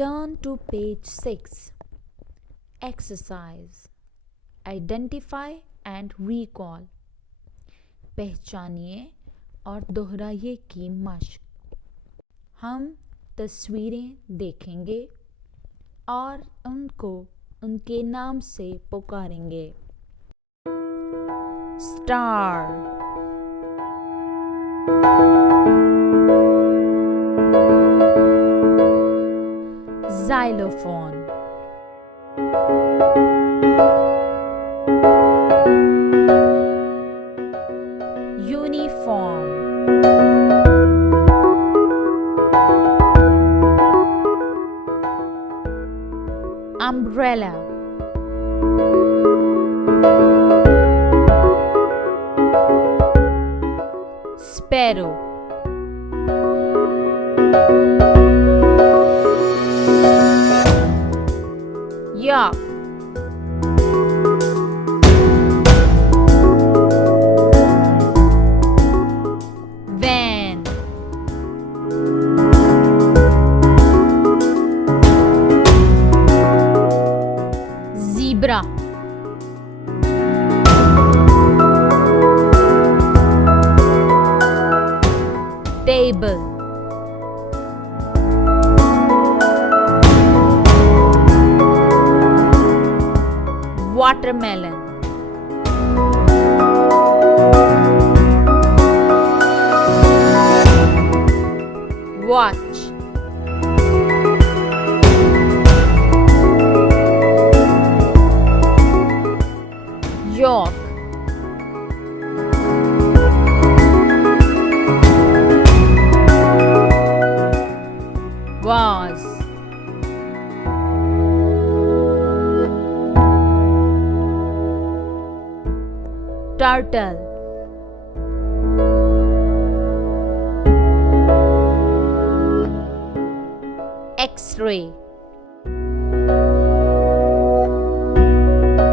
Turn to page 6. Exercise. Identify and recall. पहचानिए और दोहराइए की मशक। हम तस्वीरें देखेंगे और उनको उनके नाम से पुकारेंगे। Star, xylophone, uniform, umbrella, sparrow, yak, van, zebra, table, watermelon, watch, york, vase, turtle, X-ray,